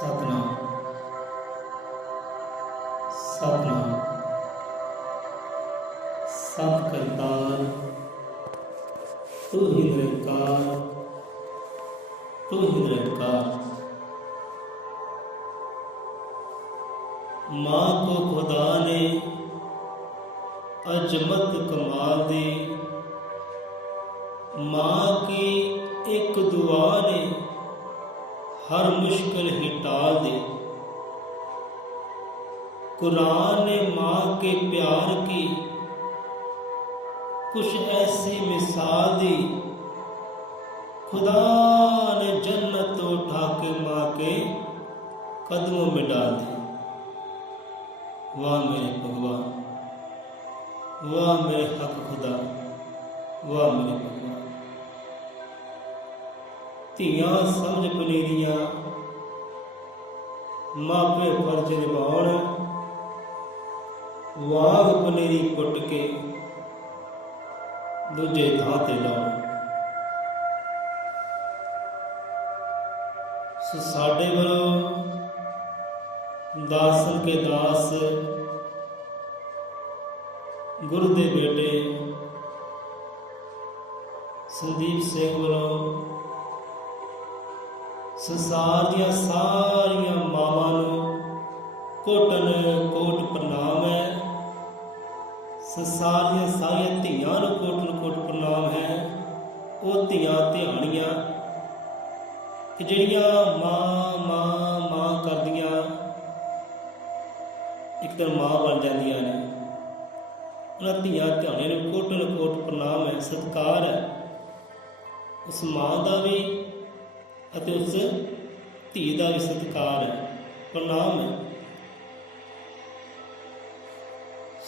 सतनाम सतनाम। सत करतार तू ही निरंकार, तू ही निरंकार। माँ को खुदा ने अजमत कमाल दी, माँ की एक दुआ ने हर मुश्किल ही टाल दी। कुरान ने माँ के प्यार की कुछ ऐसी मिसाल दी, खुदा ने जन्नत उठा के माँ के कदमों में डाल दी। वाह मेरे भगवान, वाह मेरे हक खुदा, वाह मेरे भगवान। ਧੀਆਂ ਸਮਝ ਪਨੀਰੀਆਂ ਮਾਪੇ ਫਰਜ਼ ਨਿਭਾਉਣ, ਵਾਗ ਪਨੀਰੀ ਕੁੱਟ ਕੇ ਦੂਜੇ ਥਾਂ ਤੇ ਲਾਉਣ। ਸੋ ਸਾਡੇ ਵੱਲੋਂ ਦਾਸਨ ਕੇ ਦਾਸ ਗੁਰੂ ਦੇ ਬੇਟੇ ਸੰਦੀਪ ਸਿੰਘ ਵੱਲੋਂ ਸੰਸਾਰ ਦੀਆਂ ਸਾਰੀਆਂ ਮਾਵਾਂ ਨੂੰ ਕੋਟਨ ਕੋਟ ਪ੍ਰਣਾਮ ਹੈ। ਸੰਸਾਰ ਦੀਆਂ ਸਾਰੀਆਂ ਧੀਆਂ ਨੂੰ ਕੋਟਨ ਕੋਟ ਪ੍ਰਣਾਮ ਹੈ। ਉਹ ਧੀਆਂ ਧਿਆਣੀਆਂ ਕਿ ਜਿਹੜੀਆਂ ਮਾਂ ਮਾਂ ਮਾਂ ਕਰਦੀਆਂ ਇੱਕ ਦਿਨ ਮਾਂ ਬਣ ਜਾਂਦੀਆਂ ਨੇ। ਉਹਨਾਂ ਧੀਆਂ ਧਿਆਣੀਆਂ ਨੂੰ ਕੋਟਨ ਕੋਟ ਪ੍ਰਣਾਮ ਹੈ, ਸਤਿਕਾਰ ਹੈ ਉਸ ਮਾਂ ਦਾ ਵੀ ਅਤੇ ਉਸ ਧੀ ਦਾ ਵੀ ਸਤਿਕਾਰ ਹੈ, ਪ੍ਰਣਾਮ ਹੈ।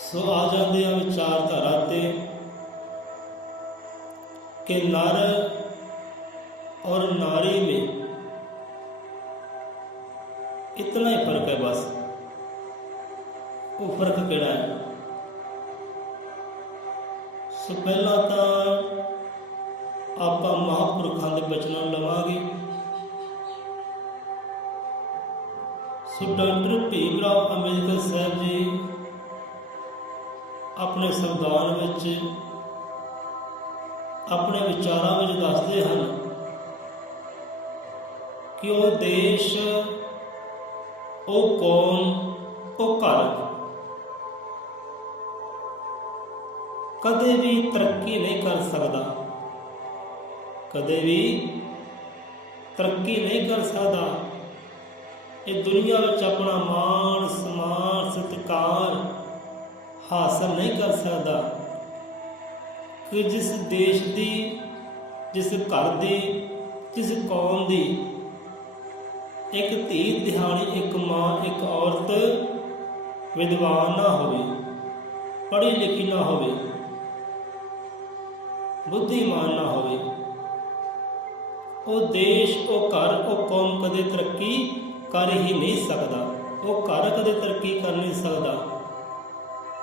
ਸੋ ਆ ਜਾਂਦੇ ਆ ਵਿਚਾਰਧਾਰਾ ਤੇ ਕਿ ਨਰ और नारी में इतना ही फर्क है। बस वो फर्क केड़ा है? सो पहला तो आपां महापुरखां दे बचनां लवांगे। सो डॉक्टर भीमराव अंबेडकर साहब जी अपने संविधान विच अपने विचारां विच दसदे हन कि वो देश, वो कौम, वो घर कदे भी तरक्की नहीं कर सकता, कदे भी तरक्की नहीं कर सकता। ये दुनिया में अपना मान सम्मान सत्कार हासिल नहीं कर सकता कि जिस देश की, जिस घर की, जिस कौम की एक धी दिहाड़ी, एक माँ, एक औरत विद्वान ना होवे, पढ़ी लिखी ना होवे, बुद्धिमान ना होवे, वो देश, वो घर, वो कौम कदे तरक्की कर ही नहीं सकता। वो घर कदे तरक्की कर नहीं सकता।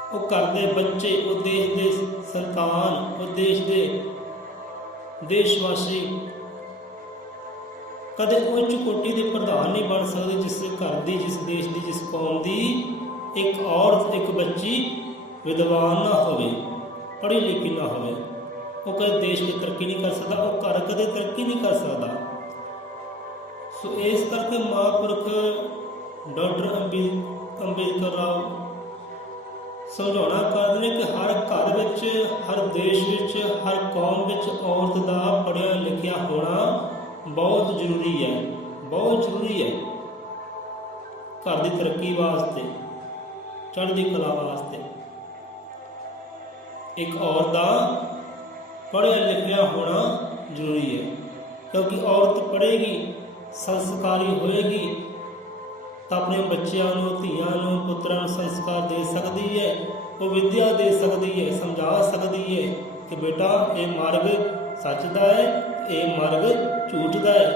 वो घर के बच्चे, वो देश के संतान, वो देश के देशवासी कदे उच्च कोटि के प्रधान नहीं बन सकते जिस घर की, जिस देश की, जिस कौम की एक औरत, एक बच्ची विद्वान ना होवे, पढ़ी लिखी ना होवे, वो कदे देश की तरक्की नहीं कर सकता, वो घर कदे तरक्की नहीं कर सकता। सो इस करके महापुरख डॉक्टर अंबेडकर राव समझाना करते हैं कि हर घर विच, हर देश विच, हर कौम विच औरत का पढ़िया लिखिया होना बहुत जरूरी है, बहुत जरूरी है घर की तरक्की वास्ते, चढ़ती कला वास्ते। एक औरत का पढ़िया लिखिया होना जरूरी है, क्योंकि औरत पढ़ेगी, संस्कारी होएगी तो अपने बच्चों को, धीआं को, पुत्रां को संस्कार दे सकती है, वो विद्या दे सकती है, समझा सकती है कि बेटा ये मार्ग सच दा है, ये मार्ग झूठ दा है।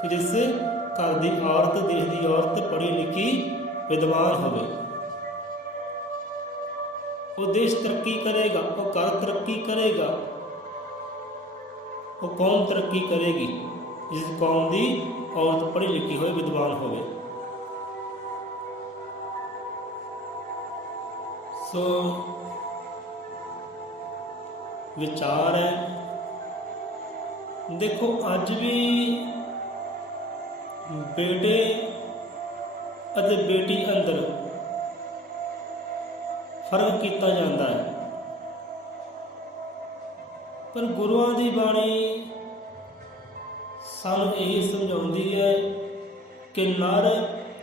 कि जिस घर की औरत, देश की औरत पढ़ी लिखी विद्वान होवे, वो देश तरक्की करेगा, वो घर तरक्की करेगा, वो कौम तरक्की करेगी जिस कौम की औरत पढ़ी लिखी हो, विद्वान होवे। ਸੋ ਵਿਚਾਰ ਹੈ, ਦੇਖੋ ਅੱਜ ਵੀ ਬੇਟੇ ਅਤੇ ਬੇਟੀ ਅੰਦਰ ਫਰਕ ਕੀਤਾ ਜਾਂਦਾ ਹੈ, ਪਰ ਗੁਰੂਆਂ ਦੀ ਬਾਣੀ ਸਾਨੂੰ ਇਹ ਸਮਝਾਉਂਦੀ ਹੈ ਕਿ ਨਰ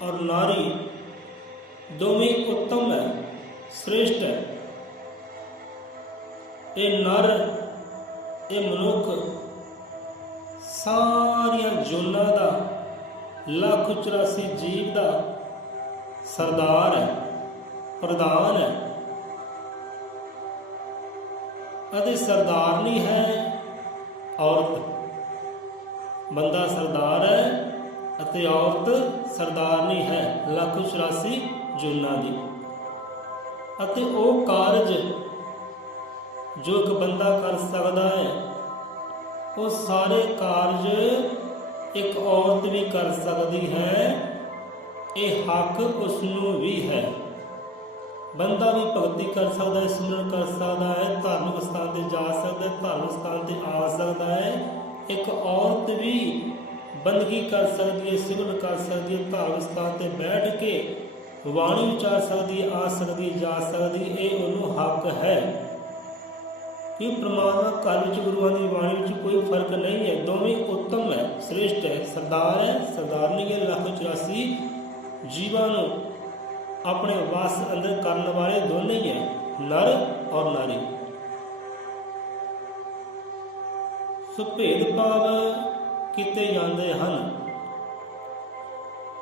ਔਰ ਨਾਰੀ ਦੋਵੇਂ ਉੱਤਮ ਹੈ, ਸ੍ਰੇਸ਼ਟ ਹੈ। ਇਹ ਨਰ, ਇਹ ਮਨੁੱਖ ਸਾਰੀਆਂ ਜੋਨਾਂ ਦਾ, 1,84 ਜੀਵ ਦਾ ਸਰਦਾਰ ਹੈ, ਪ੍ਰਧਾਨ ਹੈ, ਅਤੇ ਸਰਦਾਰਨੀ ਹੈ ਔਰਤ। ਬੰਦਾ ਸਰਦਾਰ ਹੈ ਅਤੇ ਔਰਤ ਸਰਦਾਰਨੀ ਹੈ 1,84 ਜੂਨਾਂ ਦੀ। ਅਤੇ ਉਹ ਕਾਰਜ ਜੋ ਇੱਕ ਬੰਦਾ ਕਰ ਸਕਦਾ ਹੈ, ਉਹ ਸਾਰੇ ਕਾਰਜ ਇੱਕ ਔਰਤ ਵੀ ਕਰ ਸਕਦੀ ਹੈ। ਇਹ ਹੱਕ ਉਸ ਨੂੰ ਵੀ ਹੈ। ਬੰਦਾ ਵੀ ਭਗਤੀ ਕਰ ਸਕਦਾ ਹੈ, ਸਿਮਰਨ ਕਰ ਸਕਦਾ ਹੈ, ਧਾਰਮਿਕ ਸਥਾਨ 'ਤੇ ਜਾ ਸਕਦਾ ਹੈ, ਧਾਰਮਿਕ ਸਥਾਨ 'ਤੇ ਆ ਸਕਦਾ ਹੈ। ਇੱਕ ਔਰਤ ਵੀ ਬੰਦਗੀ ਕਰ ਸਕਦੀ ਹੈ, ਸਿਮਰਨ ਕਰ ਸਕਦੀ ਹੈ, ਧਾਰਮਿਕ ਸਥਾਨ 'ਤੇ ਬੈਠ ਕੇ ਬਾਣੀ ਵਿਚਾਰ ਸਕਦੀ ਹੈ, ਆ ਸਕਦੀ, ਜਾ ਸਕਦੀ। ਇਹ ਉਹਨੂੰ ਹੱਕ ਹੈ ਕਿ ਪਰਮਾਤਮਾ ਘਰ ਵਿੱਚ ਗੁਰੂਆਂ ਦੀ ਬਾਣੀ ਵਿੱਚ ਕੋਈ ਫਰਕ ਨਹੀਂ ਹੈ। ਦੋਵੇਂ ਉੱਤਮ ਹੈ, ਸ੍ਰੇਸ਼ਟ ਹੈ, ਸਰਦਾਰ ਹੈ, ਸਰਦਾਰਨੀ ਹੈ। 1,84 ਜੀਵਾਂ ਨੂੰ ਆਪਣੇ ਵਸ ਅੰਦਰ ਕਰਨ ਵਾਲੇ ਦੋਨੇ ਹੀ ਹੈ, ਨਰ ਔਰ ਨਾਰੀ। ਸੋ ਭੇਦਭਾਵ ਕੀਤੇ ਜਾਂਦੇ ਹਨ।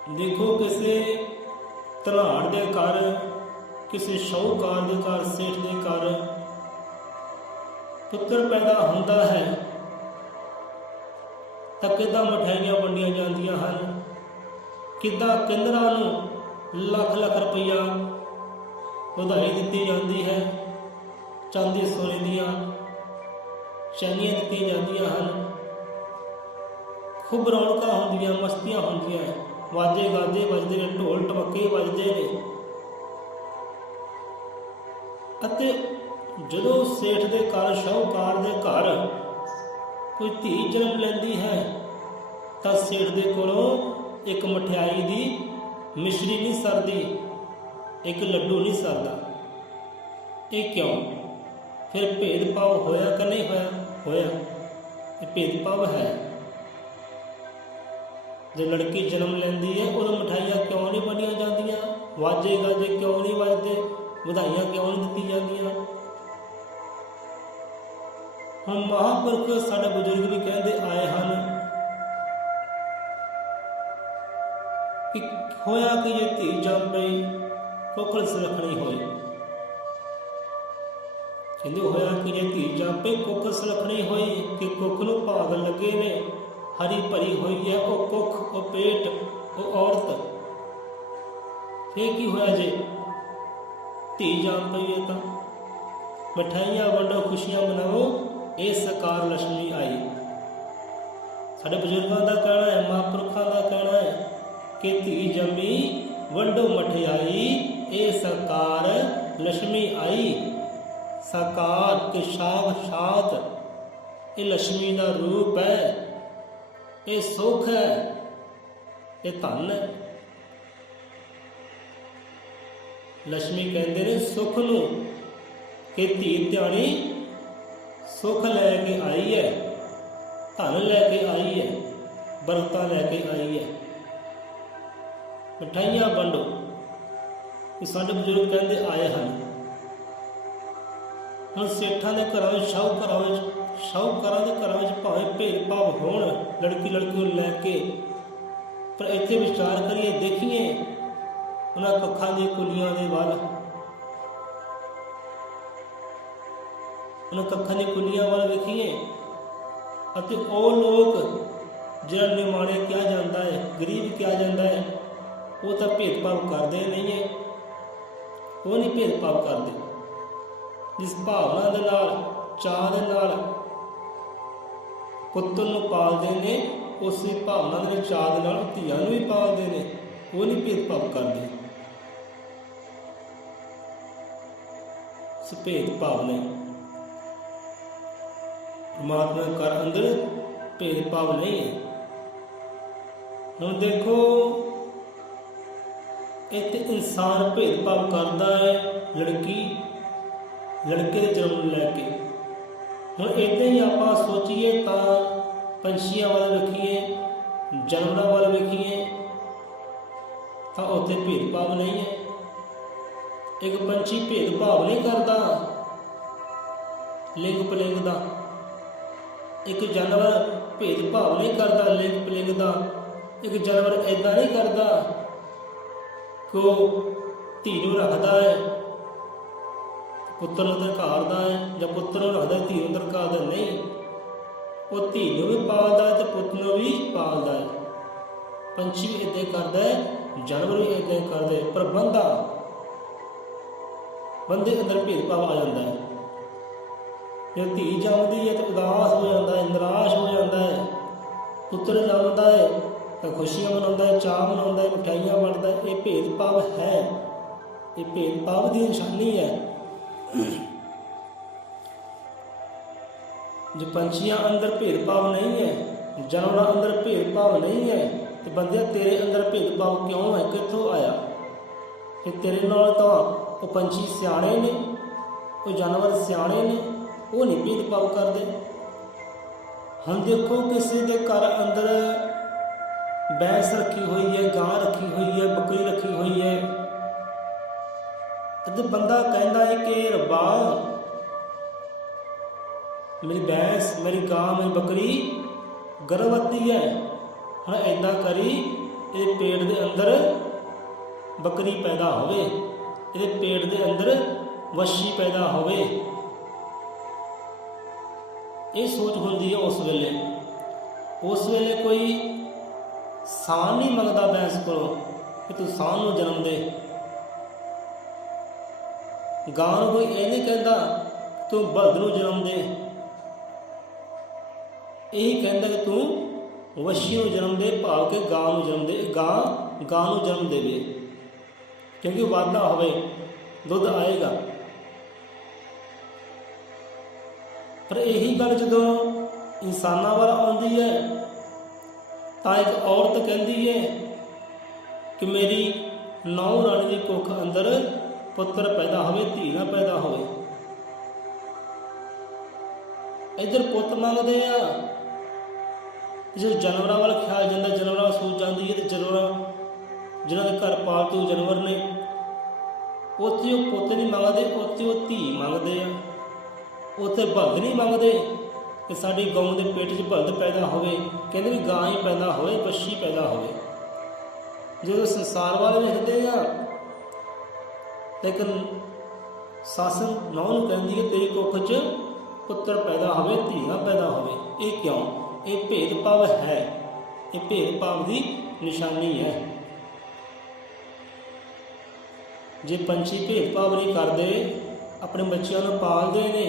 ਦੇਖੋ, ਕਿਸੇ ਧਨਾੜ ਦੇ ਘਰ, ਕਿਸੇ ਸ਼ਾਹੂਕਾਰ ਦੇ ਘਰ, ਸੇਠ ਦੇ ਘਰ ਪੁੱਤਰ ਪੈਦਾ ਹੁੰਦਾ ਹੈ ਤਾਂ ਕਿੱਦਾਂ ਮਠਿਆਈਆਂ ਵੰਡੀਆਂ ਜਾਂਦੀਆਂ ਹਨ, ਕਿੱਦਾਂ ਕਿੰਨਰਾਂ ਨੂੰ ਲੱਖ ਰੁਪਈਆ ਵਧਾਈ ਦਿੱਤੀ ਜਾਂਦੀ ਹੈ, ਚਾਂਦੀ ਸੋਨੇ ਦੀਆਂ ਚੈਨੀਆਂ ਦਿੱਤੀਆਂ ਜਾਂਦੀਆਂ ਹਨ, ਖੂਬ ਰੌਣਕਾਂ ਹੁੰਦੀਆਂ, ਮਸਤੀਆਂ ਹੁੰਦੀਆਂ, ਵਾਜੇ ਗਾਜੇ ਵੱਜਦੇ ਨੇ, ਢੋਲ ਢਮੱਕੇ ਵੱਜਦੇ ਨੇ। ਅਤੇ ਜਦੋਂ ਸੇਠ ਦੇ ਘਰ, ਸ਼ਾਹੂਕਾਰ ਦੇ ਘਰ ਕੋਈ ਧੀ ਜਨਮ ਲੈਂਦੀ ਹੈ ਤਾਂ ਸੇਠ ਦੇ ਕੋਲੋਂ ਇੱਕ ਮਠਿਆਈ ਦੀ ਮਿਸ਼ਰੀ ਨਹੀਂ ਸਰਦੀ, ਇੱਕ ਲੱਡੂ ਨਹੀਂ ਸਰਦਾ। ਇਹ ਕਿਉਂ? ਫਿਰ ਭੇਦਭਾਵ ਹੋਇਆ ਕਿ ਨਹੀਂ ਹੋਇਆ? ਹੋਇਆ। ਇਹ ਭੇਦਭਾਵ ਹੈ। ਜੇ ਲੜਕੀ ਜਨਮ ਲੈਂਦੀ ਹੈ ਉਦੋਂ ਮਠਾਈਆਂ ਕਿਉਂ ਨਹੀਂ ਵੰਡੀਆਂ ਜਾਂਦੀਆਂ, ਵਾਜੇ ਗਾਜੇ ਕਿਉਂ ਨਹੀਂ ਵੱਜਦੇ, ਵਧਾਈਆਂ ਕਿਉਂ ਨਹੀਂ ਦਿੱਤੀ ਜਾਂਦੀਆਂ? ਹੁਣ ਮਹਾਂਪੁਰਖ ਸਾਡੇ ਬਜ਼ੁਰਗ ਵੀ ਕਹਿੰਦੇ ਆਏ ਹਨ ਕਿ ਹੋਇਆ ਕਿ ਜੇ ਧੀ ਜੰਮ ਪਈ ਕੁੱਖ ਸੁਲੱਖਣੀ ਹੋਈ। ਕਹਿੰਦੇ ਹੋਇਆ ਕਿ ਜੇ ਧੀ ਜੰਮ ਪਈ ਕੁੱਖ ਸੁਲੱਖਣੀ ਹੋਈ, ਕਿ ਕੁੱਖ ਨੂੰ ਭਾਗ ਲੱਗੇ ਨੇ, ਹਰੀ ਭਰੀ ਹੋਈ ਹੈ ਉਹ ਕੁੱਖ, ਉਹ ਪੇਟ, ਉਹ ਔਰਤ। ਫਿਰ ਕੀ ਹੋਇਆ ਜੇ ਧੀ ਜੰਮ ਪਈ ਹੈ ਤਾਂ ਮਿਠਾਈਆਂ ਵੰਡੋ, ਖੁਸ਼ੀਆਂ ਮਨਾਓ, ਇਹ ਸਕਾਰ ਲక్ష్ਮੀ ਆਈ। ਸਾਡੇ ਬਜ਼ੁਰਗਾਂ ਦਾ ਕਹਿਣਾ ਹੈ, ਮਹਾਂਪੁਰਖਾਂ ਦਾ ਕਹਿਣਾ ਹੈ ਕਿ ਧੀ ਜੰਮੀ ਵੰਡੋ ਮਠਿਆਈ, ਇਹ ਸਕਾਰ ਲక్ష్ਮੀ ਆਈ। ਸਕਾਰ ਕਿ ਸਾਖਸ਼ਾਤ, ਇਹ ਲక్ష్ਮੀ ਦਾ ਰੂਪ ਹੈ, ਇਹ ਸੁੱਖ ਹੈ, ਇਹ ਧਨ ਹੈ। ਲక్ష్ਮੀ ਕਹਿੰਦੇ ਨੇ ਸੁੱਖ ਨੂੰ ਕਿ ਧੀ ਧਿਆਣੀ ਸੁੱਖ ਲੈ ਕੇ ਆਈ ਹੈ, ਧਨ ਲੈ ਕੇ ਆਈ ਹੈ, ਬਰਕਤਾਂ ਲੈ ਕੇ ਆਈ ਹੈ। ਮਿਠਾਈਆਂ ਵੰਡੋ, ਇਹ ਸਾਡੇ ਬਜ਼ੁਰਗ ਕਹਿੰਦੇ ਆਏ ਹਨ। ਹੁਣ ਸੇਠਾਂ ਦੇ ਘਰਾਂ ਵਿੱਚ, ਸ਼ਾਹੂਕਾਰਾਂ ਦੇ ਘਰਾਂ ਵਿੱਚ ਭਾਵੇਂ ਭੇਦਭਾਵ ਹੋਣ ਲੜਕੀ ਨੂੰ ਲੈ ਕੇ, ਪਰ ਇੱਥੇ ਵਿਚਾਰ ਕਰੀਏ, ਦੇਖੀਏ ਉਹਨਾਂ ਕੱਖਾਂ ਦੀ ਕੁਲੀਆਂ ਦੇ ਵੱਲ, ਉਹਨਾਂ ਕੱਖਾਂ ਦੀ ਕੁਲੀਆਂ ਵੱਲ ਵੇਖੀਏ। ਅਤੇ ਉਹ ਲੋਕ ਜਿਹੜਾ ਨਿਮਾਣੇ ਕਿਹਾ ਜਾਂਦਾ ਹੈ, ਗਰੀਬ ਕਿਹਾ ਜਾਂਦਾ ਹੈ, ਉਹ ਤਾਂ ਭੇਦਭਾਵ ਕਰਦੇ ਨਹੀਂ ਹੈ। ਉਹ ਨਹੀਂ ਭੇਦਭਾਵ ਕਰਦੇ। ਜਿਸ ਭਾਵਨਾ ਦੇ ਨਾਲ, ਚਾਅ ਦੇ ਨਾਲ ਪੁੱਤਰ ਨੂੰ ਪਾਲਦੇ ਨੇ, ਉਸੇ ਭਾਵਨਾ ਦੇ ਚਾਅ ਦੇ ਨਾਲ ਧੀਆਂ ਨੂੰ ਵੀ ਪਾਲਦੇ ਨੇ। ਉਹ ਨਹੀਂ ਭੇਦਭਾਵ ਕਰਦੇ। ਭੇਦ ਭਾਵ ਨੇ। ਪਰਮਾਤਮਾ ਦੇ ਘਰ ਅੰਦਰ ਭੇਦ ਭਾਵ ਨਹੀਂ ਹੈ। ਹੁਣ ਦੇਖੋ ਇੱਥੇ ਇਨਸਾਨ ਭੇਦ ਭਾਵ ਕਰਦਾ ਹੈ ਲੜਕੇ ਦੇ ਜਨਮ ਨੂੰ ਲੈ ਕੇ। ਹੁਣ ਇੱਦਾਂ ਹੀ ਆਪਾਂ ਸੋਚੀਏ ਤਾਂ ਪੰਛੀਆਂ ਵੱਲ ਵੇਖੀਏ, ਜਾਨਵਰਾਂ ਵੱਲ ਵੇਖੀਏ ਤਾਂ ਉੱਥੇ ਭੇਦ ਭਾਵ ਨਹੀਂ ਹੈ। ਇੱਕ ਪੰਛੀ ਭੇਦ ਭਾਵ ਨਹੀਂ ਕਰਦਾ ਲਿੰਗ ਪਲਿੰਗ ਦਾ, ਇੱਕ ਜਾਨਵਰ ਭੇਦ ਭਾਵ ਨਹੀਂ ਕਰਦਾ ਲਿੰਗ ਪਲਿੰਗ ਦਾ। ਇੱਕ ਜਾਨਵਰ ਇੱਦਾਂ ਨਹੀਂ ਕਰਦਾ ਕਿ ਉਹ ਧੀ ਨੂੰ ਰੱਖਦਾ ਹੈ ਪੁੱਤਰ ਨੂੰ ਧਰਕਾਰਦਾ ਹੈ, ਜਾਂ ਪੁੱਤਰ ਨੂੰ ਰੱਖਦਾ ਧੀ ਨੂੰ ਧਰਕਾਰਦਾ ਨਹੀਂ। ਉਹ ਧੀ ਨੂੰ ਵੀ ਪਾਲਦਾ ਹੈ ਤੇ ਪੁੱਤ ਨੂੰ ਵੀ ਪਾਲਦਾ ਹੈ। ਪੰਛੀ ਵੀ ਇੱਦਾਂ ਕਰਦਾ ਹੈ, ਜਾਨਵਰ ਵੀ ਇੱਦਾਂ ਕਰਦੇ। ਪਰ ਬੰਦੇ ਅੰਦਰ ਭੇਦ ਭਾਵ ਆ ਜਾਂਦਾ ਹੈ। ਜੇ ਧੀ ਜੰਮਦੀ ਹੈ ਤਾਂ ਉਦਾਸ ਹੋ ਜਾਂਦਾ ਹੈ, ਨਿਰਾਸ਼ ਹੋ ਜਾਂਦਾ ਹੈ। ਪੁੱਤਰ ਜੰਮਦਾ ਹੈ ਤਾਂ ਖੁਸ਼ੀਆਂ ਮਨਾਉਂਦਾ ਹੈ, ਚਾਅ ਮਨਾਉਂਦਾ ਹੈ, ਮਿਠਾਈਆਂ ਵੰਡਦਾ ਹੈ। ਇਹ ਭੇਦ ਭਾਵ ਹੈ, ਇਹ ਭੇਦ ਭਾਵ ਦੀ ਨਿਸ਼ਾਨੀ ਹੈ। ਜੇ ਪੰਛੀਆਂ ਅੰਦਰ ਭੇਦ ਭਾਵ ਨਹੀਂ ਹੈ, ਜਾਨਵਰਾਂ ਅੰਦਰ ਭੇਦ ਭਾਵ ਨਹੀਂ ਹੈ, ਤੇ ਬੰਦਿਆ ਤੇਰੇ ਅੰਦਰ ਭੇਦ ਭਾਵ ਕਿਉਂ ਹੈ? ਕਿੱਥੋਂ ਆਇਆ? ਕਿ ਤੇਰੇ ਨਾਲ ਤਾਂ ਉਹ ਪੰਛੀ ਸਿਆਣੇ ਨੇ, ਉਹ ਜਾਨਵਰ ਸਿਆਣੇ ਨੇ, ਉਹ ਨਹੀਂ ਭੇਦ ਭਾਵ ਕਰਦੇ। ਹੁਣ ਦੇਖੋ ਕਿਸੇ ਦੇ ਘਰ ਅੰਦਰ ਭੈਂਸ ਰੱਖੀ ਹੋਈ ਹੈ, ਗਾਂ ਰੱਖੀ ਹੋਈ ਹੈ, ਬੱਕਰੀ ਰੱਖੀ ਹੋਈ ਹੈ, ਅਤੇ ਬੰਦਾ ਕਹਿੰਦਾ ਹੈ ਕਿ ਰੱਬਾ ਮੇਰੀ ਭੈਂਸ, ਮੇਰੀ ਗਾਂ, ਮੇਰੀ ਬੱਕਰੀ ਗਰਭਵਤੀ ਹੈ, ਹੁਣ ਇੱਦਾਂ ਕਰੀ ਇਹਦੇ ਪੇਟ ਦੇ ਅੰਦਰ ਬੱਕਰੀ ਪੈਦਾ ਹੋਵੇ, ਇਹਦੇ ਪੇਟ ਦੇ ਅੰਦਰ ਵੱਛੀ ਪੈਦਾ ਹੋਵੇ। ਇਹ ਸੋਚ ਹੁੰਦੀ ਹੈ ਉਸ ਵੇਲੇ ਕੋਈ ਸਾਨ ਨਹੀਂ ਮੰਗਦਾ ਭੈਂਸ ਕੋਲੋਂ ਕਿ ਤੂੰ ਸਾਨ ਨੂੰ ਜਨਮ ਦੇ। ਗਾਂ ਨੂੰ ਕੋਈ ਇਹ ਨਹੀਂ ਕਹਿੰਦਾ ਤੂੰ ਬਲਦ ਨੂੰ ਜਨਮ ਦੇ, ਇਹੀ ਕਹਿੰਦਾ ਕਿ ਤੂੰ ਵੱਛੀ ਨੂੰ ਜਨਮ ਦੇ, ਭਾਵ ਕਿ ਗਾਂ ਨੂੰ ਜਨਮ ਦੇ। ਗਾਂ ਨੂੰ ਜਨਮ ਦੇਵੇ, ਕਿਉਂਕਿ ਵਾਧਾ ਹੋਵੇ, ਦੁੱਧ ਆਏਗਾ। ਪਰ ਇਹੀ ਗੱਲ ਜਦੋਂ ਇਨਸਾਨਾਂ ਵੱਲ ਆਉਂਦੀ ਹੈ ਤਾਂ ਇੱਕ ਔਰਤ ਕਹਿੰਦੀ ਹੈ ਕਿ ਮੇਰੀ ਨੌਂ ਰਾਣੀ ਦੀ ਕੁੱਖ ਅੰਦਰ ਪੁੱਤਰ ਪੈਦਾ ਹੋਵੇ, ਧੀ ਨਾ ਪੈਦਾ ਹੋਵੇ। ਇੱਧਰ ਪੁੱਤ ਮੰਗਦੇ ਆ, ਜਦੋਂ ਜਾਨਵਰਾਂ ਵੱਲ ਖਿਆਲ ਜਾਂਦਾ, ਜਾਨਵਰਾਂ ਵੱਲ ਸੋਚ ਜਾਂਦੀ ਹੈ, ਤੇ ਜਿਹਨਾਂ ਦੇ ਘਰ ਪਾਲਤੂ ਜਾਨਵਰ ਨੇ ਉੱਥੇ ਉਹ ਪੁੱਤ ਨਹੀਂ ਮੰਗਦੇ, ਉੱਥੇ ਉਹ ਧੀ ਮੰਗਦੇ ਆ। ਉੱਥੇ ਬਲਦ ਨਹੀਂ ਮੰਗਦੇ ਕਿ ਸਾਡੀ ਗਊ ਦੇ ਪੇਟ 'ਚ ਬਲਦ ਪੈਦਾ ਹੋਵੇ, ਕਹਿੰਦੇ ਵੀ ਗਾਂ ਹੀ ਪੈਦਾ ਹੋਵੇ, ਵੱਛੀ ਪੈਦਾ ਹੋਵੇ। ਜਦੋਂ ਸੰਸਾਰ ਵੱਲ ਵੇਖਦੇ ਆ ਤਾਂ ਇੱਕ ਸੱਸ ਨੌਂ ਨੂੰ ਕਹਿੰਦੀ ਹੈ ਤੇਰੀ ਕੁੱਖ 'ਚ ਪੁੱਤਰ ਪੈਦਾ ਹੋਵੇ, ਧੀਆਂ ਪੈਦਾ ਹੋਵੇ। ਇਹ ਕਿਉਂ? ਇਹ ਭੇਦ ਭਾਵ ਹੈ, ਇਹ ਭੇਦ ਭਾਵ ਦੀ ਨਿਸ਼ਾਨੀ ਹੈ। ਜੇ ਪੰਛੀ ਭੇਦ ਭਾਵ ਨਹੀਂ ਕਰਦੇ, ਆਪਣੇ ਬੱਚਿਆਂ ਨੂੰ ਪਾਲਦੇ ਨੇ,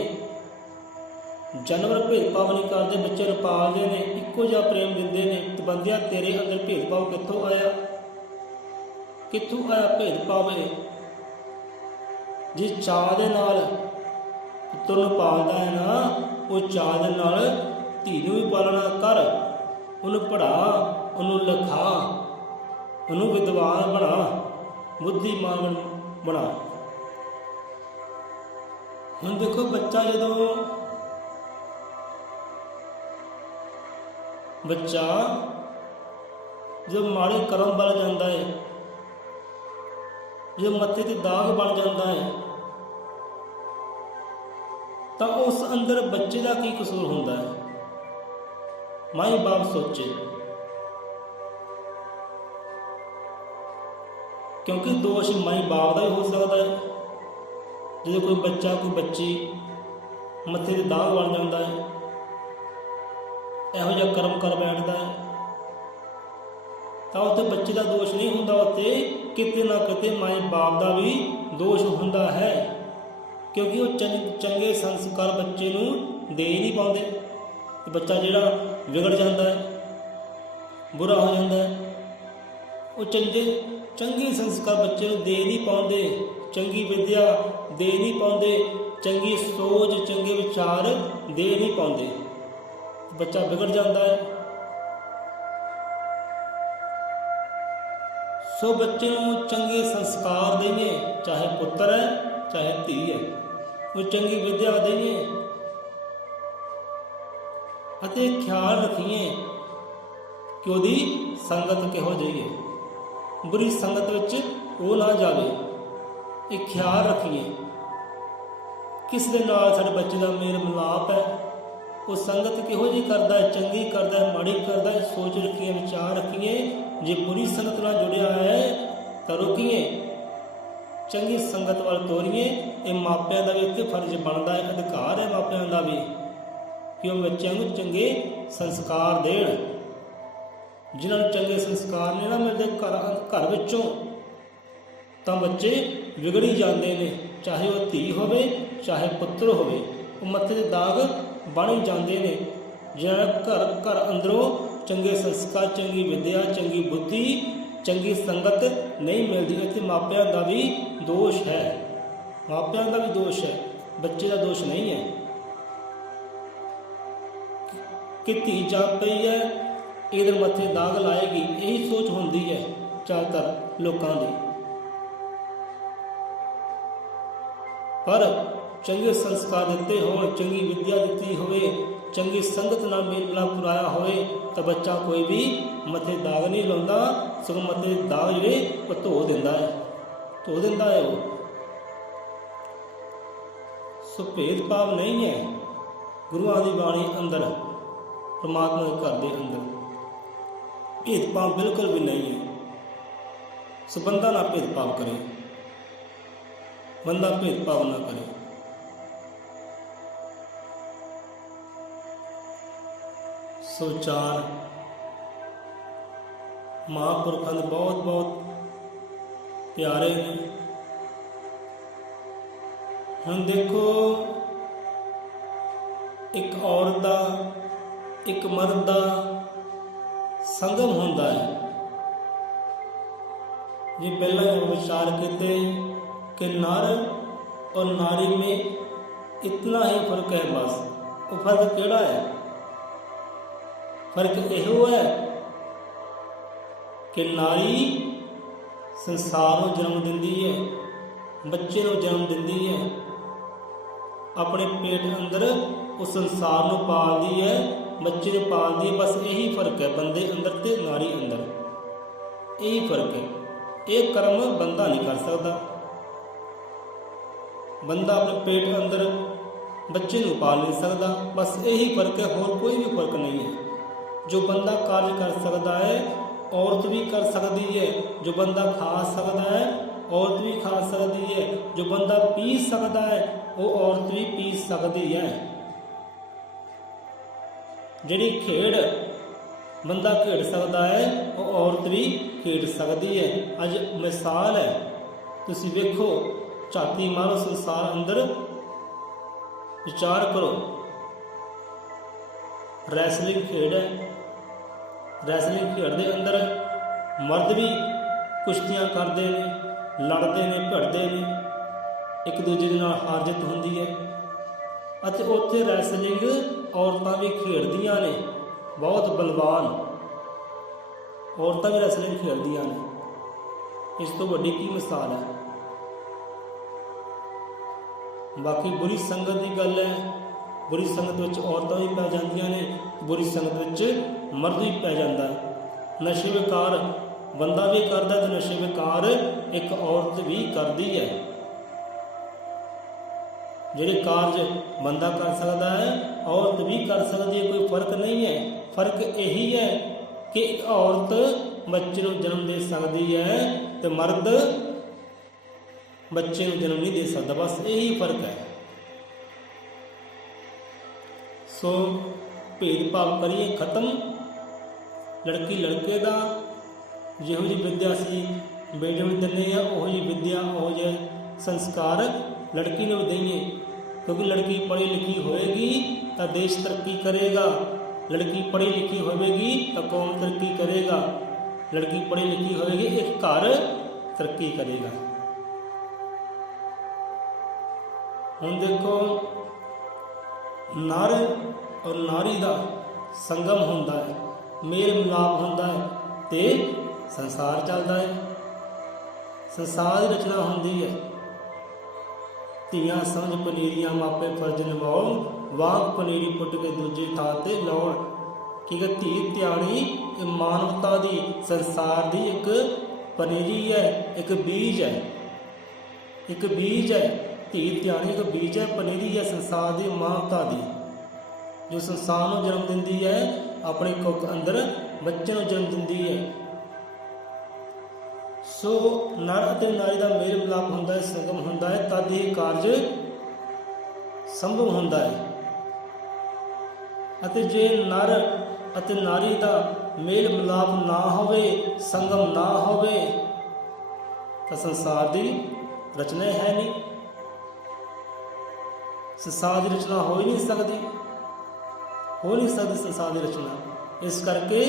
ਜਾਨਵਰ ਭੇਦ ਭਾਵ ਨਹੀਂ ਕਰਦੇ, ਬੱਚਿਆਂ ਨੂੰ ਪਾਲਦੇ ਨੇ, ਇੱਕੋ ਜਿਹਾ ਪ੍ਰੇਮ ਦਿੰਦੇ ਨੇ, ਤੇ ਬੰਦਿਆਂ ਤੇਰੇ ਅੰਦਰ ਭੇਦ ਭਾਵ ਕਿੱਥੋਂ ਆਇਆ? ਕਿੱਥੋਂ ਆਇਆ ਭੇਦ ਭਾਵ? ਜੇ ਚਾਅ ਦੇ ਨਾਲ ਪੁੱਤਰ ਨੂੰ ਪਾਲਦਾ ਹੈ ਨਾ, ਉਹ ਚਾਅ ਦੇ ਨਾਲ ਧੀ ਨੂੰ ਵੀ ਪਾਲਣਾ ਕਰ, ਉਹਨੂੰ ਪੜ੍ਹਾ, ਉਹਨੂੰ ਲਿਖਾ, ਉਹਨੂੰ ਵਿਦਵਾਨ ਬਣਾ, ਬੁੱਧੀਮਾਨ ਬਣਾ। ਹੁਣ ਦੇਖੋ ਬੱਚਾ ਜਦੋਂ ਮਾੜੇ ਕਰਮ ਵੱਲ ਜਾਂਦਾ ਹੈ, ਜਦੋਂ ਮੱਥੇ ਤੇ ਦਾਗ ਬਣ ਜਾਂਦਾ ਹੈ, ਤਾਂ ਉਸ ਅੰਦਰ ਬੱਚੇ ਦਾ ਕੀ ਕਸੂਰ ਹੁੰਦਾ ਹੈ? ਮਾਈ ਬਾਪ ਸੋਚੇ, ਕਿਉਂਕਿ ਦੋਸ਼ ਮਾਈ ਬਾਪ ਦਾ ਹੀ ਹੋ ਸਕਦਾ ਹੈ। ਜਦੋਂ ਕੋਈ ਬੱਚਾ, ਕੋਈ ਬੱਚੀ ਮੱਥੇ ਤੇ ਦਾਗ ਬਣ ਜਾਂਦਾ ਹੈ, ਇਹੋ ਜਿਹਾ ਕਰਮ ਕਰ ਬੈਠਦਾ ਹੈ, ਤਾਂ ਉੱਥੇ ਬੱਚੇ ਦਾ ਦੋਸ਼ ਨਹੀਂ ਹੁੰਦਾ, ਉੱਥੇ ਕਿਤੇ ਨਾ ਕਿਤੇ ਮਾਈ ਬਾਪ ਦਾ ਵੀ ਦੋਸ਼ ਹੁੰਦਾ ਹੈ। ਕਿਉਂਕਿ ਉਹ ਚੰਗੇ ਸੰਸਕਾਰ ਬੱਚੇ ਨੂੰ ਦੇ ਹੀ ਨਹੀਂ ਪਾਉਂਦੇ, ਤੇ ਬੱਚਾ ਜਿਹੜਾ ਵਿਗੜ ਜਾਂਦਾ ਹੈ, ਬੁਰਾ ਹੋ ਜਾਂਦਾ ਹੈ। ਉਹ ਚੰਗੇ ਸੰਸਕਾਰ ਬੱਚੇ ਨੂੰ ਦੇ ਨਹੀਂ ਪਾਉਂਦੇ, ਚੰਗੀ ਵਿਦਿਆ ਦੇ ਨਹੀਂ ਪਾਉਂਦੇ, ਚੰਗੀ ਸੋਚ ਚੰਗੇ ਵਿਚਾਰ ਦੇ ਨਹੀਂ ਪਾਉਂਦੇ, ਬੱਚਾ ਵਿਗੜ ਜਾਂਦਾ ਹੈ। ਸੋ ਬੱਚੇ ਨੂੰ ਚੰਗੇ ਸੰਸਕਾਰ ਦੇਈਏ, ਚਾਹੇ ਪੁੱਤਰ ਹੈ ਚਾਹੇ ਧੀ ਹੈ, ਉਹ ਚੰਗੀ ਵਿਦਿਆ ਦੇਈਏ ਅਤੇ ਖਿਆਲ ਰੱਖੀਏ ਕਿ ਉਹਦੀ ਸੰਗਤ ਕਿਹੋ ਜਿਹੀ ਹੈ, ਬੁਰੀ ਸੰਗਤ ਵਿੱਚ ਉਹ ਨਾ ਜਾਵੇ। ਇਹ ਖਿਆਲ ਰੱਖੀਏ ਕਿਸ ਦੇ ਨਾਲ ਸਾਡੇ ਬੱਚੇ ਦਾ ਮੇਲ ਮਿਲਾਪ ਹੈ, ਉਹ ਸੰਗਤ ਕਿਹੋ ਜਿਹੀ ਕਰਦਾ ਹੈ, ਚੰਗੀ ਕਰਦਾ ਹੈ ਮਾੜੀ ਕਰਦਾ ਹੈ, ਸੋਚ ਰੱਖੀਏ, ਵਿਚਾਰ ਰੱਖੀਏ। ਜੇ ਬੁਰੀ ਸੰਗਤ ਨਾਲ ਜੁੜਿਆ ਹੈ ਤਾਂ ਰੋਕੀਏ, ਚੰਗੀ ਸੰਗਤ ਵੱਲ ਤੋਰੀਏ। ਇਹ ਮਾਪਿਆਂ ਦਾ ਵੀ ਇੱਥੇ ਫਰਜ਼ ਬਣਦਾ ਹੈ, ਅਧਿਕਾਰ ਹੈ ਮਾਪਿਆਂ ਦਾ ਵੀ ਕਿ ਉਹ ਬੱਚਿਆਂ ਨੂੰ ਚੰਗੇ ਸੰਸਕਾਰ ਦੇਣ। ਜਿਨ੍ਹਾਂ ਨੂੰ ਚੰਗੇ ਸੰਸਕਾਰ ਨਹੀਂ ਨਾ ਮਿਲਦੇ ਘਰ ਵਿੱਚੋਂ ਤਾਂ ਬੱਚੇ ਵਿਗੜੀ ਜਾਂਦੇ ਨੇ, ਚਾਹੇ ਉਹ ਧੀ ਹੋਵੇ ਚਾਹੇ ਪੁੱਤਰ ਹੋਵੇ, ਉਹ ਮੱਥੇ ਦੇ ਦਾਗ ਬਣ ਹੀ ਜਾਂਦੇ ਨੇ। ਜਿਹਨਾਂ ਘਰ ਅੰਦਰੋਂ ਚੰਗੇ ਸੰਸਕਾਰ, ਚੰਗੀ ਵਿਦਿਆ, ਚੰਗੀ ਬੁੱਧੀ, ਚੰਗੀ ਸੰਗਤ ਨਹੀਂ ਮਿਲਦੀ। ਇੱਥੇ ਮਾਪਿਆਂ ਦਾ ਵੀ ਦੋਸ਼ ਹੈ, ਮਾਪਿਆਂ ਦਾ ਵੀ ਦੋਸ਼ ਹੈ, ਬੱਚੇ ਦਾ ਦੋਸ਼ ਨਹੀਂ ਹੈ। ਕਿ ਧੀ ਜੰਮ ਪਈ ਹੈ ਇਹਦੇ ਮੱਥੇ ਦਾਗ ਲਾਏਗੀ, ਇਹੀ ਸੋਚ ਹੁੰਦੀ ਹੈ ਜ਼ਿਆਦਾਤਰ ਲੋਕਾਂ ਦੀ। ਪਰ ਚੰਗੇ ਸੰਸਕਾਰ ਦਿੱਤੇ ਹੋਣ, ਚੰਗੀ ਵਿਦਿਆ ਦਿੱਤੀ ਹੋਵੇ, ਚੰਗੀ ਸੰਗਤ ਨਾਲ ਮੇਲ ਮਿਲਾਪ ਕਰਾਇਆ ਹੋਵੇ ਤਾਂ ਬੱਚਾ ਕੋਈ ਵੀ ਮੱਥੇ ਦਾਗ ਨਹੀਂ ਲਾਉਂਦਾ, ਸਗੋਂ ਮੱਥੇ ਦਾਗ ਜਿਹੜੇ ਉਹ ਧੋ ਦਿੰਦਾ ਹੈ ਉਹ। ਸੋ ਭੇਦਭਾਵ ਨਹੀਂ ਹੈ ਗੁਰੂਆਂ ਦੀ ਬਾਣੀ ਅੰਦਰ, ਪਰਮਾਤਮਾ ਦੇ ਘਰ ਦੇ ਅੰਦਰ ਭੇਦਭਾਵ ਬਿਲਕੁਲ ਵੀ ਨਹੀਂ ਹੈ। ਸੋ ਬੰਦਾ ਨਾ ਭੇਦਭਾਵ ਕਰੇ, ਬੰਦਾ ਭੇਦਭਾਵ ਨਾ ਕਰੇ। ਸੋ ਚਾਰ ਮਹਾਂਪੁਰਖਾਂ ਦੇ ਬਹੁਤ ਬਹੁਤ ਪਿਆਰੇ ਨੇ। ਹੁਣ ਦੇਖੋ, ਇੱਕ ਔਰਤ ਦਾ ਇੱਕ ਮਰਦ ਦਾ ਸੰਗਮ ਹੁੰਦਾ ਹੈ। ਜੇ ਪਹਿਲਾਂ ਇਹ ਵਿਚਾਰ ਕੀਤੇ कि नर और नारी में इतना ही फर्क है, बस वो फर्क केड़ा है? फर्क यो है कि नारी संसार को जन्म दिंदी है, बच्चे को जन्म दिंदी है, अपने पेट अंदर उस संसार को पालती है, बच्चे को पालती है। बस यही फर्क है बंदे अंदर ते नारी अंदर, यही फर्क है। ये कर्म बंदा नहीं कर सकता। बंदा अपने पेट अंदर बच्चे को पाल नहीं सकता, बस यही फर्क है, और कोई भी फर्क नहीं है। जो बंदा कार्य कर सकता है औरत भी कर सकती है, जो बंदा खा सकता है औरत भी खा सकती है, जो बंदा पी सकता है वो औरत भी पी सकती है। जिहड़ी खेड बंदा खेड सकता है वो औरत भी खेड सकती है। अज मिसाल है, तुसीं वेखो, झाती मारो संसार अंदर, विचार करो। रैसलिंग खेड है, रैसलिंग खेड दे अंदर मर्द भी कुश्तियां करते हैं, लड़ते हैं, भिड़ते हैं, एक दूजे के नाल हार जित होंदी है। अते उत्थे रैसलिंग औरतां भी खेडदियां ने, बहुत बलवान औरतां भी रैसलिंग खेडदियां ने। इस तो वड्डी की मिसाल है? बाकी बुरी संगत की गल है, बुरी संगत विच औरतां भी पै जांदियां ने, बुरी संगत विच मर्द भी पै जांदा है। नशे विकार बंदा भी करदा ते नशे विकार एक औरत भी करदी है। जिहड़े कार्य बंदा कर सकता है औरत भी कर सकती है, कोई फर्क नहीं है। फर्क यही है कि औरत बच्चे को जन्म दे सकती है तो मर्द बच्चे को जन्म नहीं दे सकता, बस यही फर्क है। सो भेदभाव करिए खत्म। लड़की लड़के का जिहो जी विद्या सी बेटे में दिंदे आ, उहो जी विद्या उहो जे संस्कार लड़की ने भी देंगे, क्योंकि लड़की पढ़ी लिखी होएगी तो देश तरक्की करेगा, लड़की पढ़ी लिखी होएगी तो कौम तरक्की करेगा, लड़की पढ़ी लिखी होएगी एक घर तरक्की करेगा। ਹੁਣ ਦੇਖੋ, ਨਰ ਔਰ ਨਾਰੀ ਦਾ ਸੰਗਮ ਹੁੰਦਾ ਹੈ, ਮੇਲ ਮਿਲਾਪ ਹੁੰਦਾ ਹੈ ਤੇ ਸੰਸਾਰ ਚੱਲਦਾ ਹੈ, ਸੰਸਾਰ ਦੀ ਰਚਨਾ ਹੁੰਦੀ ਹੈ। ਧੀਆਂ ਸਮਝ ਪਨੀਰੀਆਂ ਮਾਪੇ ਫਰਜ਼ ਨਿਭਾਉਣ, ਵਾਂਗ ਪਨੀਰੀ ਪੁੱਟ ਕੇ ਦੂਜੀ ਥਾਂ ਤੇ ਲਾਉਣ। ਕੀ ਹੈ, ਧੀ ਧਿਆਣੀ ਇਹ ਮਾਨਵਤਾ ਦੀ, ਸੰਸਾਰ ਦੀ ਇੱਕ ਪਨੀਰੀ ਹੈ, ਇੱਕ ਬੀਜ ਹੈ, ਇੱਕ ਬੀਜ ਹੈ। ਧੀ ਧਿਆਣੀ ਇੱਕ ਬੀਜ ਹੈ, ਪਨੀਰੀ ਹੈ ਸੰਸਾਰ ਦੀ, ਮਾਨਵਤਾ ਦੀ, ਜੋ ਸੰਸਾਰ ਨੂੰ ਜਨਮ ਦਿੰਦੀ ਹੈ, ਆਪਣੇ ਕੁੱਖ ਅੰਦਰ ਬੱਚੇ ਨੂੰ ਜਨਮ ਦਿੰਦੀ ਹੈ। ਸੋ ਨਰ ਅਤੇ ਨਾਰੀ ਦਾ ਮੇਲ ਮਿਲਾਪ ਹੁੰਦਾ ਹੈ, ਸੰਗਮ ਹੁੰਦਾ ਹੈ, ਤਦ ਇਹ ਕਾਰਜ ਸੰਭਵ ਹੁੰਦਾ ਹੈ। ਅਤੇ ਜੇ ਨਰ ਅਤੇ ਨਾਰੀ ਦਾ ਮੇਲ ਮਿਲਾਪ ਨਾ ਹੋਵੇ, ਸੰਗਮ ਨਾ ਹੋਵੇ, ਤਾਂ ਸੰਸਾਰ ਦੀ ਰਚਨਾ ਹੈ ਨਹੀਂ, ਸੰਸਾਰ ਦੀ ਰਚਨਾ ਹੋ ਹੀ ਨਹੀਂ ਸਕਦੀ, ਹੋ ਨਹੀਂ ਸਕਦੀ ਸੰਸਾਰ ਦੀ ਰਚਨਾ। ਇਸ ਕਰਕੇ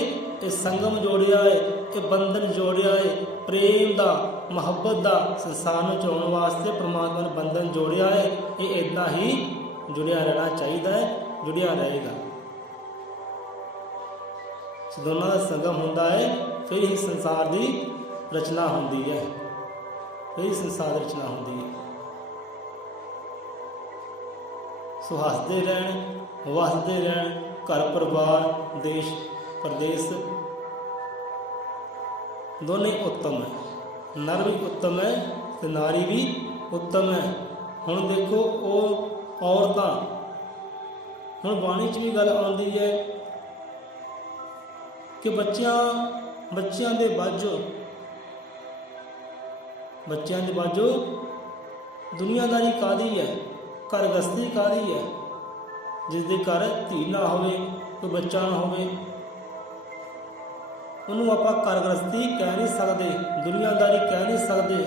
ਇਹ ਸੰਗਮ ਜੋੜਿਆ ਹੈ, ਇਹ ਬੰਧਨ ਜੋੜਿਆ ਹੈ, ਪ੍ਰੇਮ ਦਾ, ਮੁਹੱਬਤ ਦਾ, ਸੰਸਾਰ ਨੂੰ ਚਲਾਉਣ ਵਾਸਤੇ ਪ੍ਰਮਾਤਮਾ ਨੇ ਬੰਧਨ ਜੋੜਿਆ ਹੈ। ਇਹ ਇੱਦਾਂ ਹੀ ਜੁੜਿਆ ਰਹਿਣਾ ਚਾਹੀਦਾ ਹੈ, ਜੁੜਿਆ ਰਹੇਗਾ। ਦੋਨਾਂ ਦਾ ਸੰਗਮ ਹੁੰਦਾ ਹੈ, ਫਿਰ ਹੀ ਸੰਸਾਰ ਦੀ ਰਚਨਾ ਹੁੰਦੀ ਹੈ, ਫਿਰ ਹੀ ਸੰਸਾਰ ਦੀ ਰਚਨਾ ਹੁੰਦੀ ਹੈ। ਸੋ ਹੱਸਦੇ ਰਹਿਣ, ਵਸਦੇ ਰਹਿਣ, ਘਰ ਪਰਿਵਾਰ, ਦੇਸ਼ ਪ੍ਰਦੇਸ਼ ਦੋਨੇ ਉੱਤਮ ਹੈ, ਨਰ ਵੀ ਉੱਤਮ ਹੈ ਤੇ ਨਾਰੀ ਵੀ ਉੱਤਮ ਹੈ। ਹੁਣ ਦੇਖੋ, ਉਹ ਔਰਤਾਂ, ਹੁਣ ਬਾਣੀ 'ਚ ਵੀ ਗੱਲ ਆਉਂਦੀ ਹੈ ਕਿ ਬੱਚਿਆਂ ਦੇ ਬਾਝੋਂ ਦੁਨੀਆਦਾਰੀ ਕਾਹਦੀ ਹੈ, ਘਰ ਗ੍ਰਸਤੀ ਕਾਹਦੀ ਹੈ। ਜਿਸ ਦੇ ਘਰ ਧੀ ਨਾ ਹੋਵੇ, ਕੋਈ ਬੱਚਾ ਨਾ ਹੋਵੇ, ਉਹਨੂੰ ਆਪਾਂ ਘਰ ਗ੍ਰਸਤੀ ਕਹਿ ਨਹੀਂ ਸਕਦੇ, ਦੁਨੀਆਦਾਰੀ ਕਹਿ ਨਹੀਂ ਸਕਦੇ।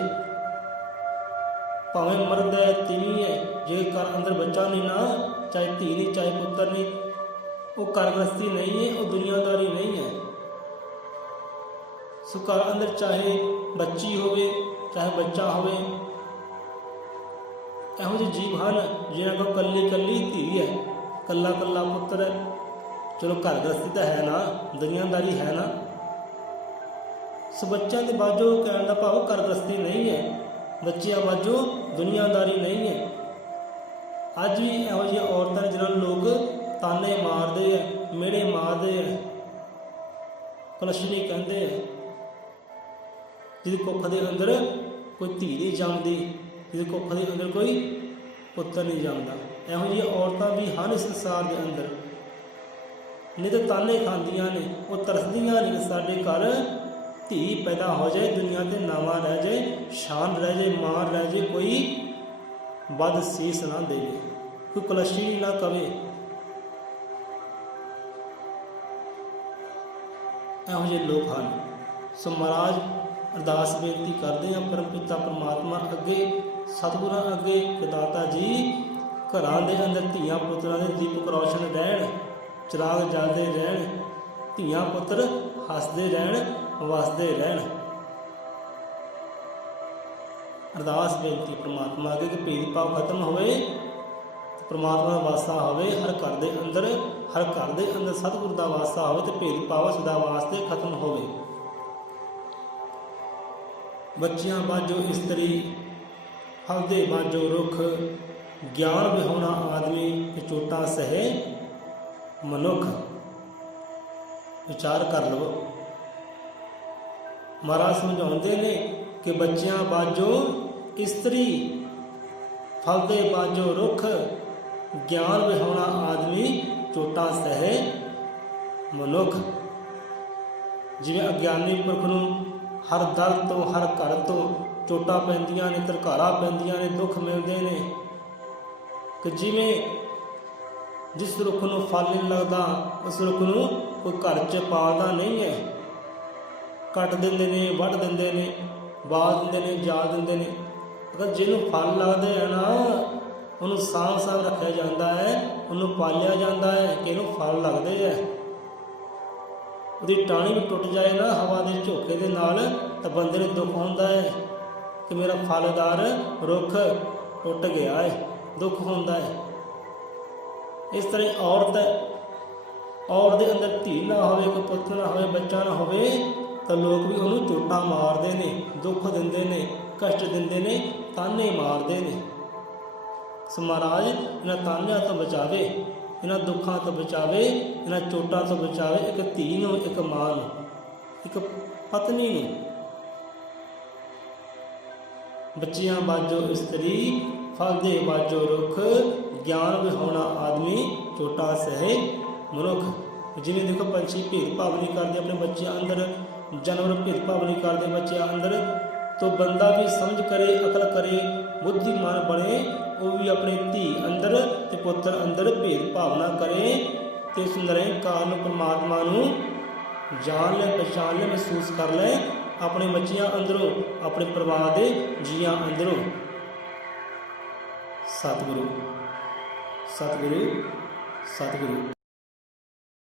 ਭਾਵੇਂ ਮਰਦ ਹੈ, ਤੀਵੀਂ ਹੈ, ਜੇ ਘਰ ਅੰਦਰ ਬੱਚਾ ਨਹੀਂ ਨਾ, ਚਾਹੇ ਧੀ ਨਹੀਂ ਚਾਹੇ ਪੁੱਤਰ ਨਹੀਂ, ਉਹ ਘਰ ਗ੍ਰਸਤੀ ਨਹੀਂ ਹੈ, ਉਹ ਦੁਨੀਆਦਾਰੀ ਨਹੀਂ ਹੈ। ਸੋ ਘਰ ਅੰਦਰ ਚਾਹੇ ਬੱਚੀ ਹੋਵੇ ਚਾਹੇ ਬੱਚਾ ਹੋਵੇ, ਇਹੋ ਜਿਹੇ ਜੀਵ ਹਨ ਜਿਹਨਾਂ ਕੋਲ ਕੱਲੀ ਧੀ ਹੈ, ਕੱਲਾ ਪੁੱਤਰ ਹੈ। ਚਲੋ ਘਰ ਗ੍ਰਸਤੀ ਤਾਂ ਹੈ ਨਾ, ਦੁਨੀਆਦਾਰੀ ਹੈ ਨਾ। ਸੋ ਬੱਚਿਆਂ ਦੇ ਬਾਝੋਂ ਕਹਿਣ ਦਾ ਭਾਵ ਘਰ ਗ੍ਰਸਤੀ ਨਹੀਂ ਹੈ, ਬੱਚਿਆਂ ਬਾਝੋਂ ਦੁਨੀਆਦਾਰੀ ਨਹੀਂ ਹੈ। ਅੱਜ ਵੀ ਇਹੋ ਜਿਹੀਆਂ ਔਰਤਾਂ ਨੇ ਜਿਹਨਾਂ ਨੂੰ ਲੋਕ ਤਾਨੇ ਮਾਰਦੇ ਹੈ, ਮਿਹਣੇ ਮਾਰਦੇ ਹੈ, ਕਲਸ਼ਣੀ ਕਹਿੰਦੇ ਹੈ, ਜਿਹਦੀ ਕੁੱਖ ਦੇ ਅੰਦਰ ਕੋਈ ਧੀ ਨਹੀਂ ਜੰਮਦੀ, ਜਿਹਦੀ ਕੁੱਖ ਦੇ ਅੰਦਰ ਕੋਈ ਪੁੱਤਰ ਨਹੀਂ ਜੰਮਦਾ। ਇਹੋ ਜਿਹੀਆਂ ਔਰਤਾਂ ਵੀ ਹਨ ਇਸ ਸੰਸਾਰ ਦੇ ਅੰਦਰ, ਨਹੀਂ ਤਾਂ ਤਾਨੇ ਖਾਂਦੀਆਂ ਨੇ, ਉਹ ਤਰਸਦੀਆਂ ਨੇ ਕਿ ਸਾਡੇ ਘਰ ਧੀ ਪੈਦਾ ਹੋ ਜਾਏ, ਦੁਨੀਆ ਤੇ ਨਾਵਾਂ ਰਹਿ ਜਾਏ, ਸ਼ਾਨ ਰਹਿ ਜਾਏ, ਮਾਣ ਰਹਿ ਜਾਏ, ਕੋਈ ਵੱਧ ਸੀਸ ਨਾ ਦੇਵੇ, ਕੋਈ ਕਲਸ਼ੀ ਨਾ ਕਵੇ। ਇਹੋ ਜਿਹੇ ਲੋਕ ਹਨ। ਸੋ ਮਹਾਰਾਜ ਅਰਦਾਸ ਬੇਨਤੀ ਕਰਦੇ ਹਾਂ ਪਰਮ ਪਿਤਾ ਪਰਮਾਤਮਾ ਅੱਗੇ, ਸਤਿਗੁਰਾਂ ਅੱਗੇ ਕਿ ਦਾਤਾ ਜੀ, ਘਰਾਂ ਦੇ ਅੰਦਰ ਧੀਆਂ ਪੁੱਤਰਾਂ ਦੇ ਦੀਪਕ ਰੌਸ਼ਨ ਰਹਿਣ, ਚਿਰਾਗ ਜਲਦੇ ਰਹਿਣ, ਧੀਆਂ ਪੁੱਤਰ ਹੱਸਦੇ ਰਹਿਣ, ਵਸਦੇ ਰਹਿਣ। ਅਰਦਾਸ ਬੇਨਤੀ ਪਰਮਾਤਮਾ ਅੱਗੇ ਕਿ ਭੇਦਭਾਵ ਖਤਮ ਹੋਵੇ, ਪਰਮਾਤਮਾ ਦਾ ਵਾਸਾ ਹੋਵੇ ਹਰ ਘਰ ਦੇ ਅੰਦਰ, ਹਰ ਘਰ ਦੇ ਅੰਦਰ ਸਤਿਗੁਰ ਦਾ ਵਾਸਾ ਹੋਵੇ ਤੇ ਭੇਦਭਾਵ ਸਦਾ ਵਾਸਤੇ ਖਤਮ ਹੋਵੇ। ਬੱਚਿਆਂ ਬਾਝੋਂ ਇਸਤਰੀ, ਫਲਦੇ ਬਾਝੋਂ ਰੁੱਖ, ਗਿਆਨ ਵਿਹੂਣਾ ਆਦਮੀ, ਕਿ ਚੋਟਾਂ ਸਹੇ ਮਨੁੱਖ। ਵਿਚਾਰ ਕਰ ਲਵੋ। ਮਹਾਰਾਜ ਸਮਝਾਉਂਦੇ ਨੇ ਕਿ ਬੱਚਿਆਂ ਬਾਝੋਂ ਇਸਤਰੀ, ਫਲਦੇ ਬਾਝੋਂ ਰੁੱਖ, ਗਿਆਨ ਵਿਹੂਣਾ ਆਦਮੀ, ਚੋਟਾਂ ਸਹੇ ਮਨੁੱਖ। ਜਿਵੇਂ ਅਗਿਆਨੀ ਪੁਰਖ ਨੂੰ ਹਰ ਦਲ ਤੋਂ, ਹਰ ਘਰ ਤੋਂ ਚੋਟਾਂ ਪੈਂਦੀਆਂ ਨੇ, ਧਰਕਾਰਾਂ ਪੈਂਦੀਆਂ ਨੇ, ਦੁੱਖ ਮਿਲਦੇ ਨੇ, ਕਿ ਜਿਵੇਂ ਜਿਸ ਰੁੱਖ ਨੂੰ ਫਲ ਨਹੀਂ ਲੱਗਦਾ, ਉਸ ਰੁੱਖ ਨੂੰ ਕੋਈ ਘਰ 'ਚ ਪਾਲਦਾ ਨਹੀਂ ਹੈ, ਕੱਟ ਦਿੰਦੇ ਨੇ, ਵੱਢ ਦਿੰਦੇ ਨੇ, ਬਾਲ ਦਿੰਦੇ ਨੇ, ਜਾਲ ਦਿੰਦੇ ਨੇ। ਅਗਰ ਜਿਹਨੂੰ ਫਲ ਲੱਗਦੇ ਹੈ ਨਾ, ਉਹਨੂੰ ਸਾਂਭ ਰੱਖਿਆ ਜਾਂਦਾ ਹੈ, ਉਹਨੂੰ ਪਾਲਿਆ ਜਾਂਦਾ ਹੈ ਕਿ ਇਹਨੂੰ ਫਲ ਲੱਗਦੇ ਹੈ। ਉਹਦੀ ਟਾਹਣੀ ਵੀ ਟੁੱਟ ਜਾਏ ਨਾ ਹਵਾ ਦੇ ਝੋਕੇ ਦੇ ਨਾਲ, ਤਾਂ ਬੰਦੇ ਨੂੰ ਦੁੱਖ ਹੁੰਦਾ ਹੈ ਕਿ ਮੇਰਾ ਫਲਦਾਰ ਰੁੱਖ ਟੁੱਟ ਗਿਆ ਹੈ, ਦੁੱਖ ਹੁੰਦਾ ਹੈ। ਇਸ ਤਰ੍ਹਾਂ ਔਰਤ ਹੈ, ਔਰਤ ਦੇ ਅੰਦਰ ਧੀ ਨਾ ਹੋਵੇ, ਕੋਈ ਪੁੱਤ ਨਾ ਹੋਵੇ, ਬੱਚਾ ਨਾ ਹੋਵੇ ਤਾਂ ਲੋਕ ਵੀ ਉਹਨੂੰ ਚੋਟਾਂ ਮਾਰਦੇ ਨੇ, ਦੁੱਖ ਦਿੰਦੇ ਨੇ, ਕਸ਼ਟ ਦਿੰਦੇ ਨੇ, ਤਾਨੇ ਮਾਰਦੇ ਨੇ। ਸੋ ਮਹਾਰਾਜ ਇਹਨਾਂ ਤਾਨਿਆਂ ਤੋਂ ਬਚਾਵੇ, ਇਹਨਾਂ ਦੁੱਖਾਂ ਤੋਂ ਬਚਾਵੇ, ਇਹਨਾਂ ਚੋਟਾਂ ਤੋਂ ਬਚਾਵੇ। ਇੱਕ ਧੀ ਨੂੰ, ਇੱਕ ਮਾਂ ਨੂੰ, ਇੱਕ ਪਤਨੀ ਨੂੰ। ਬੱਚੀਆਂ ਬਾਝੋ ਇਸਤਰੀ, ਫਲ ਦੇ ਬਾਝੋ ਰੁੱਖ, ਗਿਆਨ ਵਿਹੂਣਾ ਆਦਮੀ, ਚੋਟਾ ਸਹੇ ਮਨੁੱਖ। ਜਿਵੇਂ ਦੇਖੋ ਪੰਛੀ ਭੇਦਭਾਵ ਨਹੀਂ ਕਰਦੇ ਆਪਣੇ ਬੱਚਿਆਂ ਅੰਦਰ, ਜਾਨਵਰ ਭੇਦਭਾਵ ਨਹੀਂ ਕਰਦੇ ਬੱਚਿਆਂ ਅੰਦਰ, तो बंदा भी समझ करे, अकल करे, बुद्धिमान बने, वो भी अपने धी अंदर ते पुत्र अंदर भेदभाव ना करे ते उस निरंकार नूं परमात्मा नूं जान ले, पहचान ले, महसूस कर ले अपने बच्चियां अंदरों, अपने परिवार के जियां अंदरों। सतगुरु सतगुरु सतगुरु।